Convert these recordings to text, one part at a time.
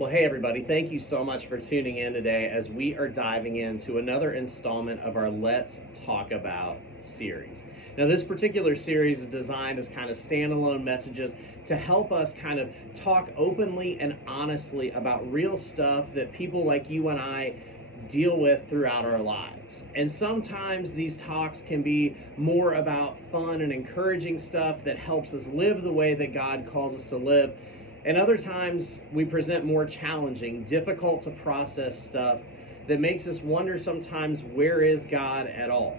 Well, hey, everybody, thank you so much for tuning in today as we are diving into another installment of our Let's Talk About series. Now, this particular series is designed as kind of standalone messages to help us kind of talk openly and honestly about real stuff that people like you and I deal with throughout our lives. And sometimes these talks can be more about fun and encouraging stuff that helps us live the way that God calls us to live. And other times we present more challenging, difficult to process stuff that makes us wonder sometimes, where is God at all?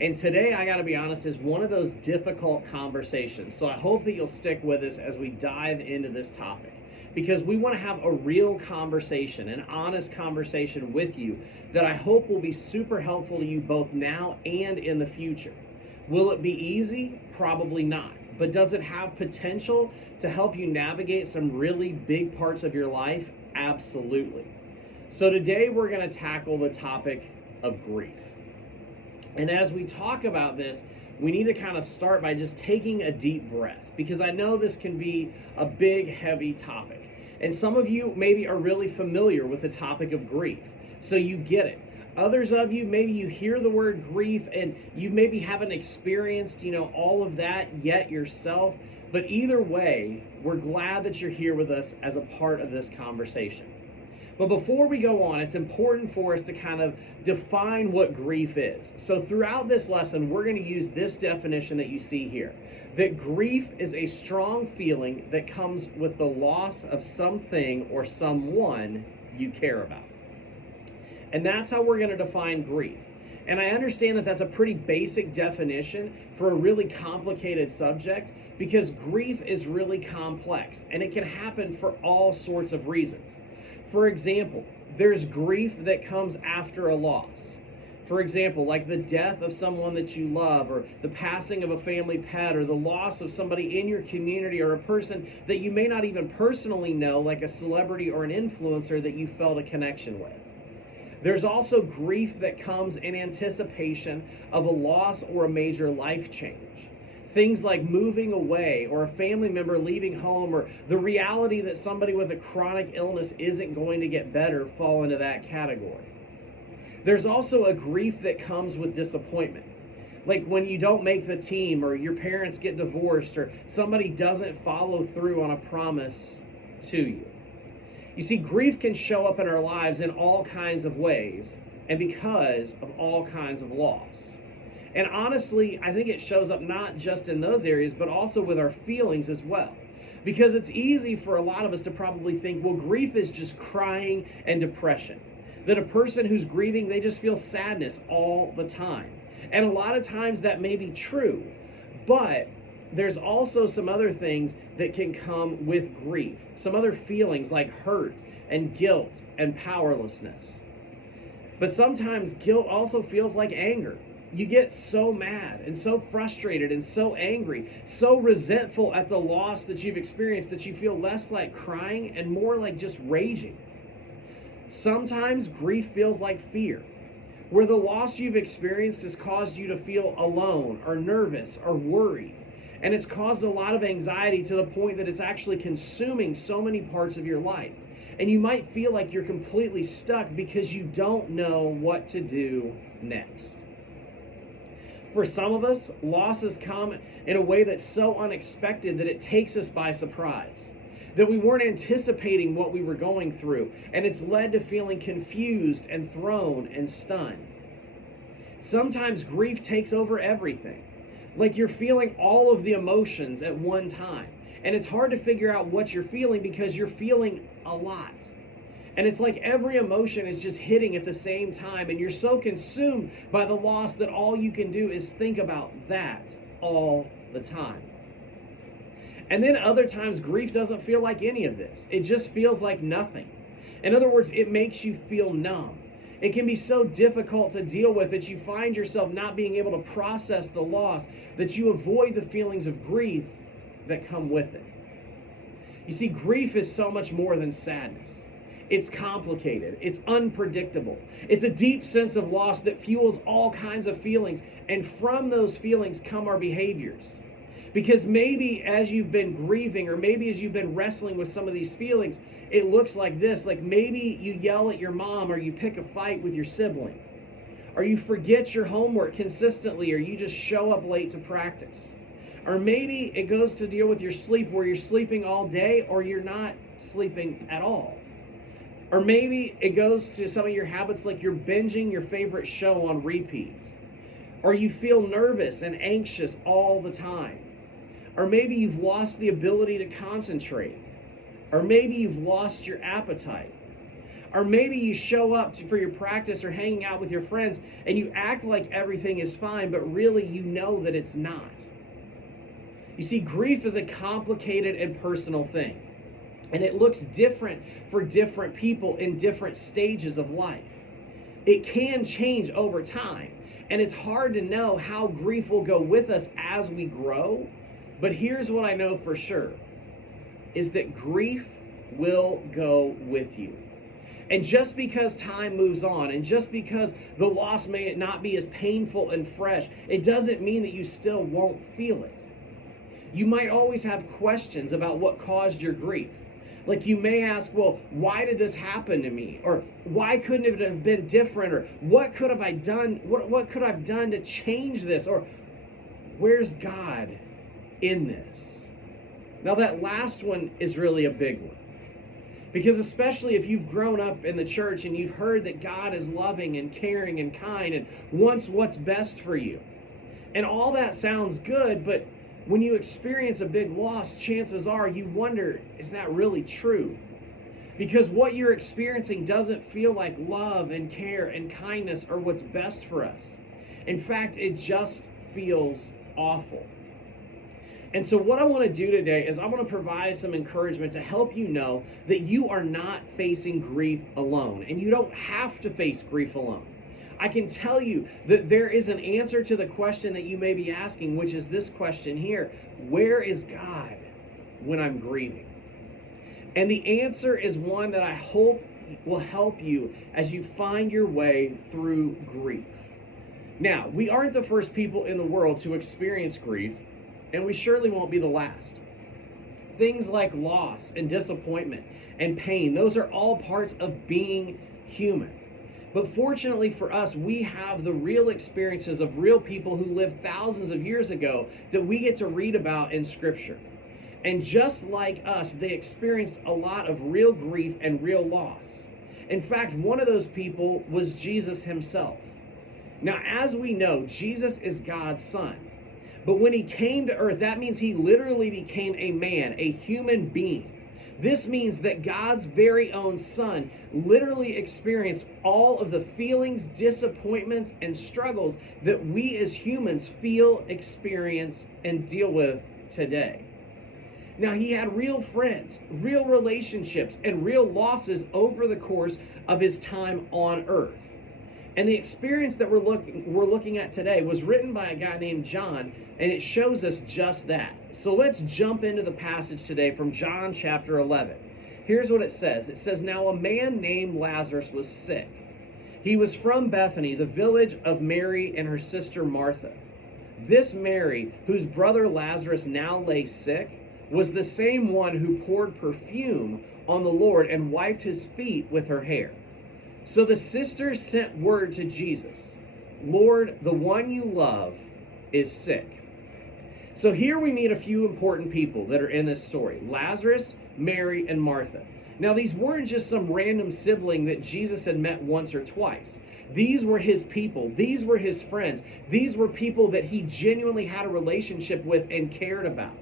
And today, I gotta be honest, is one of those difficult conversations. So I hope that you'll stick with us as we dive into this topic, because we want to have a real conversation, an honest conversation with you that I hope will be super helpful to you both now and in the future. Will it be easy? Probably not. But does it have potential to help you navigate some really big parts of your life? Absolutely. So today we're going to tackle the topic of grief. And as we talk about this, we need to kind of start by just taking a deep breath, because I know this can be a big, heavy topic. And some of you maybe are really familiar with the topic of grief, so you get it. Others of you, maybe you hear the word grief and you maybe haven't experienced, all of that yet yourself. But either way, we're glad that you're here with us as a part of this conversation. But before we go on, it's important for us to kind of define what grief is. So throughout this lesson, we're going to use this definition that you see here, that grief is a strong feeling that comes with the loss of something or someone you care about. And that's how we're going to define grief. And I understand that that's a pretty basic definition for a really complicated subject, because grief is really complex and it can happen for all sorts of reasons. For example, there's grief that comes after a loss. For example, like the death of someone that you love, or the passing of a family pet, or the loss of somebody in your community, or a person that you may not even personally know, like a celebrity or an influencer that you felt a connection with. There's also grief that comes in anticipation of a loss or a major life change. Things like moving away, or a family member leaving home, or the reality that somebody with a chronic illness isn't going to get better fall into that category. There's also a grief that comes with disappointment. Like when you don't make the team, or your parents get divorced, or somebody doesn't follow through on a promise to you. You see, grief can show up in our lives in all kinds of ways, and because of all kinds of loss. And honestly, I think it shows up not just in those areas, but also with our feelings as well. Because it's easy for a lot of us to probably think, well, grief is just crying and depression. That a person who's grieving, they just feel sadness all the time. And a lot of times that may be true, but there's also some other things that can come with grief. Some other feelings like hurt and guilt and powerlessness. But sometimes guilt also feels like anger. You get so mad and so frustrated and so angry, so resentful at the loss that you've experienced, that you feel less like crying and more like just raging. Sometimes grief feels like fear, where the loss you've experienced has caused you to feel alone or nervous or worried. And it's caused a lot of anxiety to the point that it's actually consuming so many parts of your life. And you might feel like you're completely stuck because you don't know what to do next. For some of us, losses come in a way that's so unexpected that it takes us by surprise. That we weren't anticipating what we were going through, and it's led to feeling confused and thrown and stunned. Sometimes grief takes over everything. Like you're feeling all of the emotions at one time. And it's hard to figure out what you're feeling because you're feeling a lot. And it's like every emotion is just hitting at the same time. And you're so consumed by the loss that all you can do is think about that all the time. And then other times, grief doesn't feel like any of this. It just feels like nothing. In other words, it makes you feel numb. It can be so difficult to deal with that you find yourself not being able to process the loss, that you avoid the feelings of grief that come with it. You see, grief is so much more than sadness. It's complicated. It's unpredictable. It's a deep sense of loss that fuels all kinds of feelings. And from those feelings come our behaviors. Because maybe as you've been grieving, or maybe as you've been wrestling with some of these feelings, it looks like this. Like maybe you yell at your mom, or you pick a fight with your sibling, or you forget your homework consistently, or you just show up late to practice. Or maybe it goes to deal with your sleep, where you're sleeping all day or you're not sleeping at all. Or maybe it goes to some of your habits, like you're binging your favorite show on repeat. Or you feel nervous and anxious all the time. Or maybe you've lost the ability to concentrate. Or maybe you've lost your appetite. Or maybe you show up for your practice or hanging out with your friends and you act like everything is fine, but really you know that it's not. You see, grief is a complicated and personal thing. And it looks different for different people in different stages of life. It can change over time. And it's hard to know how grief will go with us as we grow. But here's what I know for sure, is that grief will go with you. And just because time moves on, and just because the loss may not be as painful and fresh, it doesn't mean that you still won't feel it. You might always have questions about what caused your grief. Like you may ask, well, why did this happen to me? Or why couldn't it have been different? Or what could have I done? What could I have done to change this? Or where's God in this? Now that last one is really a big one. Because especially if you've grown up in the church and you've heard that God is loving and caring and kind and wants what's best for you. And all that sounds good, but when you experience a big loss, chances are you wonder, is that really true? Because what you're experiencing doesn't feel like love and care and kindness or what's best for us. In fact, it just feels awful. And so what I want to do today is I want to provide some encouragement to help you know that you are not facing grief alone, and you don't have to face grief alone. I can tell you that there is an answer to the question that you may be asking, which is this question here: where is God when I'm grieving? And the answer is one that I hope will help you as you find your way through grief. Now, we aren't the first people in the world to experience grief, and we surely won't be the last. Things like loss and disappointment and pain, those are all parts of being human. But fortunately for us, we have the real experiences of real people who lived thousands of years ago that we get to read about in Scripture. And just like us, they experienced a lot of real grief and real loss. In fact, one of those people was Jesus himself. Now, as we know, Jesus is God's Son. But when he came to earth, that means he literally became a man, a human being. This means that God's very own Son literally experienced all of the feelings, disappointments, and struggles that we as humans feel, experience, and deal with today. Now, he had real friends, real relationships, and real losses over the course of his time on earth. And the experience that we're looking at today was written by a guy named John, and it shows us just that. So let's jump into the passage today from John chapter 11. Here's what it says. It says, "Now a man named Lazarus was sick. He was from Bethany, the village of Mary and her sister Martha. This Mary, whose brother Lazarus now lay sick, was the same one who poured perfume on the Lord and wiped his feet with her hair. So the sisters sent word to Jesus, 'Lord, the one you love is sick.'" So here we meet a few important people that are in this story: Lazarus, Mary, and Martha. Now, these weren't just some random sibling that Jesus had met once or twice. These were his people. These were his friends. These were people that he genuinely had a relationship with and cared about.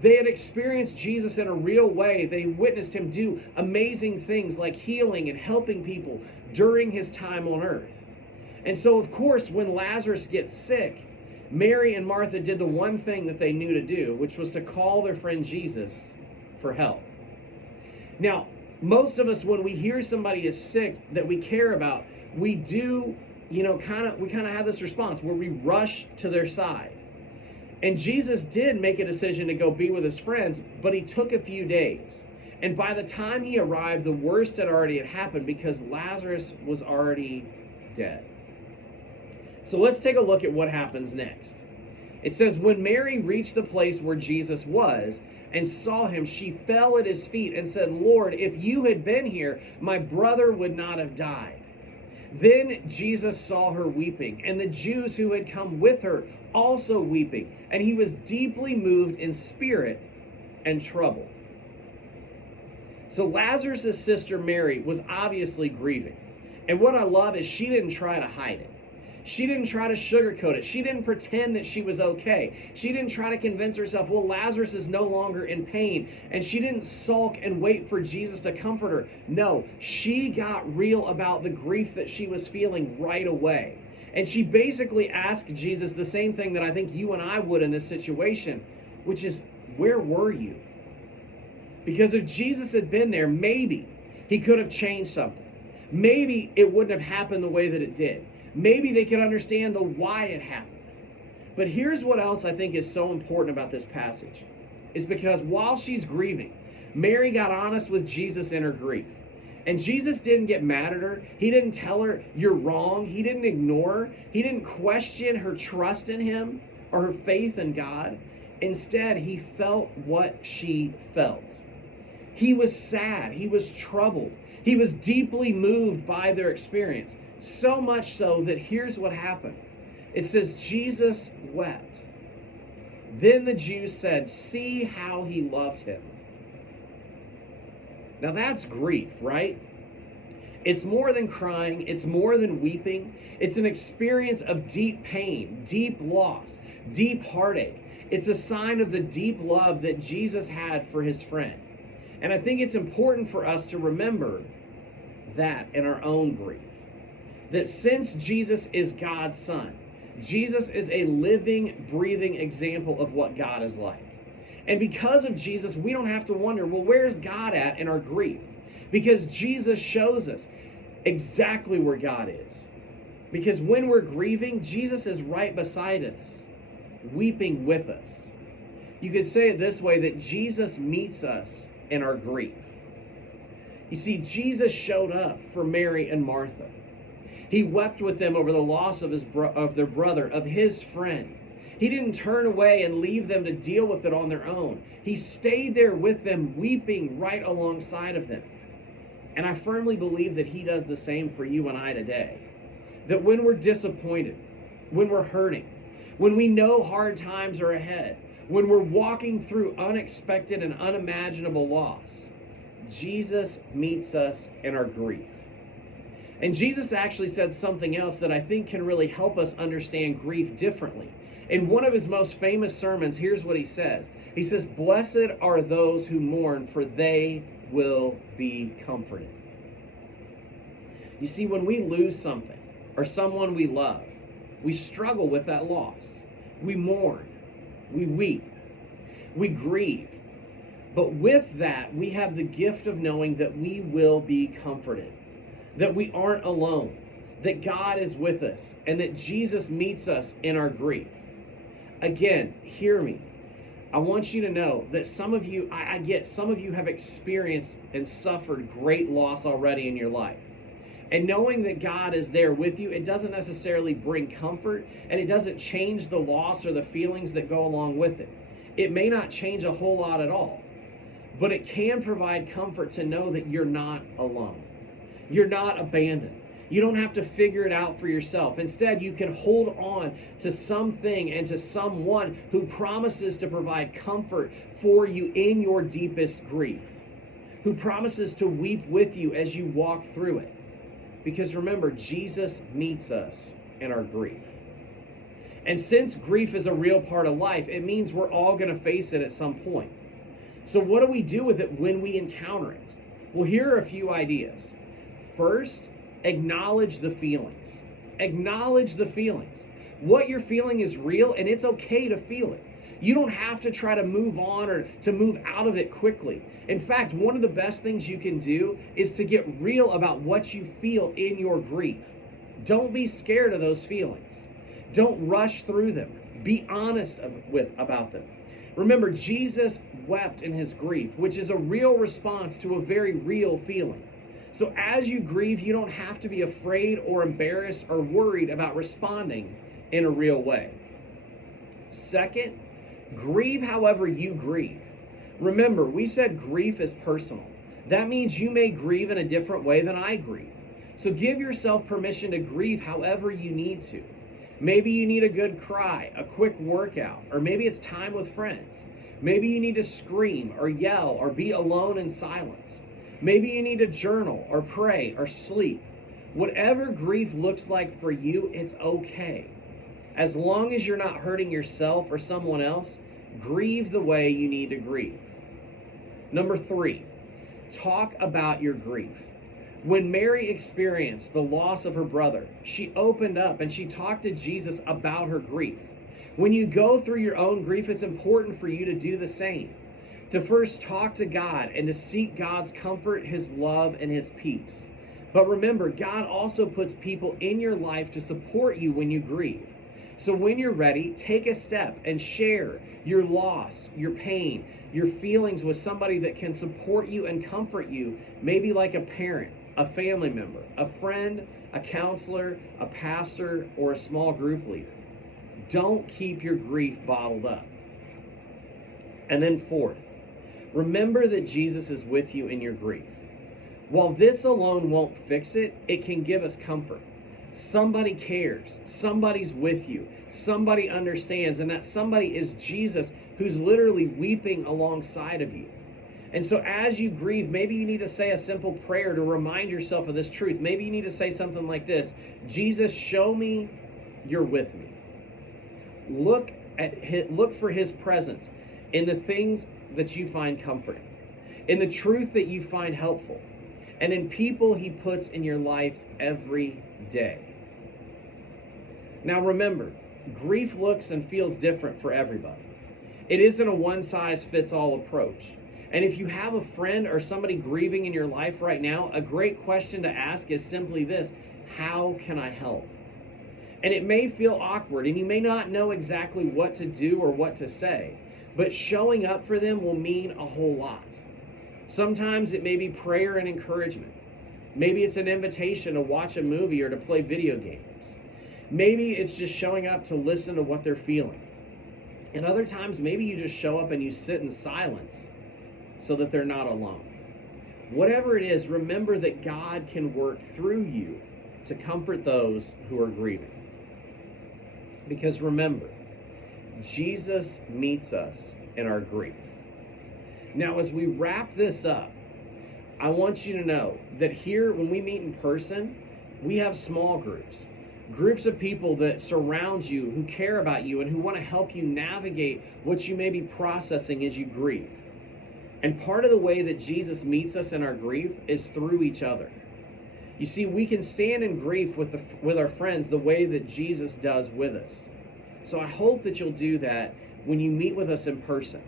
They had experienced Jesus in a real way. They witnessed him do amazing things like healing and helping people during his time on earth. And so, of course, when Lazarus gets sick, Mary and Martha did the one thing that they knew to do, which was to call their friend Jesus for help. Now, most of us, when we hear somebody is sick that we care about, we do, we kind of have this response where we rush to their side. And Jesus did make a decision to go be with his friends, but he took a few days. And by the time he arrived, the worst had already happened because Lazarus was already dead. So let's take a look at what happens next. It says, when Mary reached the place where Jesus was and saw him, she fell at his feet and said, Lord, if you had been here, my brother would not have died. Then Jesus saw her weeping, and the Jews who had come with her also weeping, and he was deeply moved in spirit and troubled. So Lazarus' sister Mary was obviously grieving. And what I love is she didn't try to hide it. She didn't try to sugarcoat it. She didn't pretend that she was okay. She didn't try to convince herself, well, Lazarus is no longer in pain. And she didn't sulk and wait for Jesus to comfort her. No, she got real about the grief that she was feeling right away. And she basically asked Jesus the same thing that I think you and I would in this situation, which is, where were you? Because if Jesus had been there, maybe he could have changed something. Maybe it wouldn't have happened the way that it did. Maybe they could understand the why it happened. But here's what else I think is so important about this passage. Is because while she's grieving, Mary got honest with Jesus in her grief. And Jesus didn't get mad at her. He didn't tell her, you're wrong. He didn't ignore her. He didn't question her trust in him or her faith in God. Instead, he felt what she felt. He was sad. He was troubled. He was deeply moved by their experience. So much so that here's what happened. It says, Jesus wept. Then the Jews said, see how he loved him. Now that's grief, right? It's more than crying. It's more than weeping. It's an experience of deep pain, deep loss, deep heartache. It's a sign of the deep love that Jesus had for his friend. And I think it's important for us to remember that in our own grief. That since Jesus is God's son, Jesus is a living, breathing example of what God is like. And because of Jesus, we don't have to wonder, well, where's God at in our grief? Because Jesus shows us exactly where God is. Because when we're grieving, Jesus is right beside us, weeping with us. You could say it this way, that Jesus meets us in our grief. You see, Jesus showed up for Mary and Martha. He wept with them over the loss of their brother, of his friend. He didn't turn away and leave them to deal with it on their own. He stayed there with them, weeping right alongside of them. And I firmly believe that he does the same for you and I today. That when we're disappointed, when we're hurting, when we know hard times are ahead, when we're walking through unexpected and unimaginable loss, Jesus meets us in our grief. And Jesus actually said something else that I think can really help us understand grief differently. In one of his most famous sermons, here's what he says. He says, blessed are those who mourn, for they will be comforted. You see, when we lose something or someone we love, we struggle with that loss. We mourn, we weep, we grieve. But with that, we have the gift of knowing that we will be comforted. That we aren't alone, that God is with us, and that Jesus meets us in our grief. Again, hear me. I want you to know that some of you, I get some of you have experienced and suffered great loss already in your life. And knowing that God is there with you, it doesn't necessarily bring comfort, and it doesn't change the loss or the feelings that go along with it. It may not change a whole lot at all, but it can provide comfort to know that you're not alone. You're not abandoned. You don't have to figure it out for yourself. Instead, you can hold on to something and to someone who promises to provide comfort for you in your deepest grief, who promises to weep with you as you walk through it. Because remember, Jesus meets us in our grief. And since grief is a real part of life, it means we're all going to face it at some point. So what do we do with it when we encounter it? Well, here are a few ideas. First, acknowledge the feelings. Acknowledge the feelings. What you're feeling is real, and it's okay to feel it. You don't have to try to move on or to move out of it quickly. In fact, one of the best things you can do is to get real about what you feel in your grief. Don't be scared of those feelings. Don't rush through them. Be honest about them. Remember, Jesus wept in his grief, which is a real response to a very real feeling. So as you grieve, you don't have to be afraid or embarrassed or worried about responding in a real way. Second, grieve however you grieve. Remember, we said grief is personal. That means you may grieve in a different way than I grieve. So give yourself permission to grieve however you need to. Maybe you need a good cry, a quick workout, or maybe it's time with friends. Maybe you need to scream or yell or be alone in silence. Maybe you need to journal or pray or sleep. Whatever grief looks like for you, it's okay. As long as you're not hurting yourself or someone else, grieve the way you need to grieve. Number 3, talk about your grief. When Mary experienced the loss of her brother, she opened up and she talked to Jesus about her grief. When you go through your own grief, it's important for you to do the same. To first talk to God and to seek God's comfort, His love, and His peace. But remember, God also puts people in your life to support you when you grieve. So when you're ready, take a step and share your loss, your pain, your feelings with somebody that can support you and comfort you, maybe like a parent, a family member, a friend, a counselor, a pastor, or a small group leader. Don't keep your grief bottled up. And then 4th, remember that Jesus is with you in your grief. While this alone won't fix it, it can give us comfort. Somebody cares, somebody's with you, somebody understands, and that somebody is Jesus, who's literally weeping alongside of you. And so as you grieve, maybe you need to say a simple prayer to remind yourself of this truth. Maybe you need to say something like this: Jesus, show me you're with me. Look for His presence in the things that you find comforting, in the truth that you find helpful, and in people He puts in your life every day. Now remember, grief looks and feels different for everybody. It isn't a one-size-fits-all approach. And if you have a friend or somebody grieving in your life right now, a great question to ask is simply this: how can I help? And it may feel awkward, and you may not know exactly what to do or what to say, but showing up for them will mean a whole lot. Sometimes it may be prayer and encouragement. Maybe it's an invitation to watch a movie or to play video games. Maybe it's just showing up to listen to what they're feeling. And other times, maybe you just show up and you sit in silence so that they're not alone. Whatever it is, remember that God can work through you to comfort those who are grieving. Because remember, Jesus meets us in our grief. Now, as we wrap this up, I want you to know that here, when we meet in person, we have small groups of people that surround you, who care about you, and who want to help you navigate what you may be processing as you grieve. And part of the way that Jesus meets us in our grief is through each other. You see, we can stand in grief with our friends the way that Jesus does with us. So I hope that you'll do that when you meet with us in person.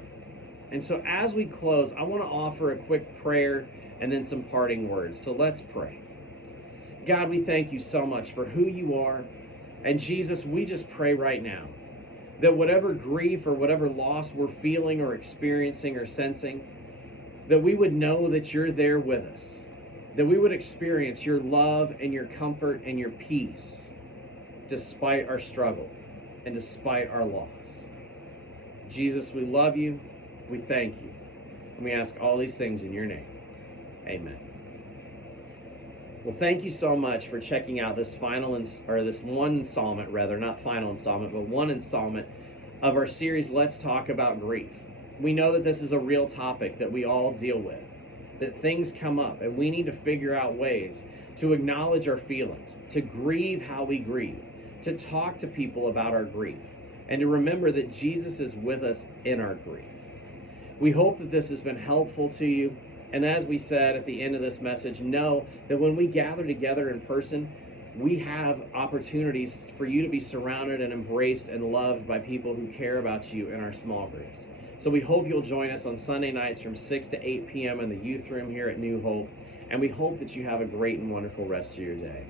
And so as we close, I want to offer a quick prayer and then some parting words. So let's pray. God, we thank you so much for who you are. And Jesus, we just pray right now that whatever grief or whatever loss we're feeling or experiencing or sensing, that we would know that you're there with us, that we would experience your love and your comfort and your peace despite our struggle and despite our loss. Jesus, we love you. We thank you. And we ask all these things in your name. Amen. Well, thank you so much for checking out this one installment, not final installment, but one installment of our series, Let's Talk About Grief. We know that this is a real topic that we all deal with, that things come up, and we need to figure out ways to acknowledge our feelings, to grieve how we grieve, to talk to people about our grief, and to remember that Jesus is with us in our grief. We hope that this has been helpful to you. And as we said at the end of this message, know that when we gather together in person, we have opportunities for you to be surrounded and embraced and loved by people who care about you in our small groups. So we hope you'll join us on Sunday nights from 6 to 8 p.m. in the youth room here at New Hope. And we hope that you have a great and wonderful rest of your day.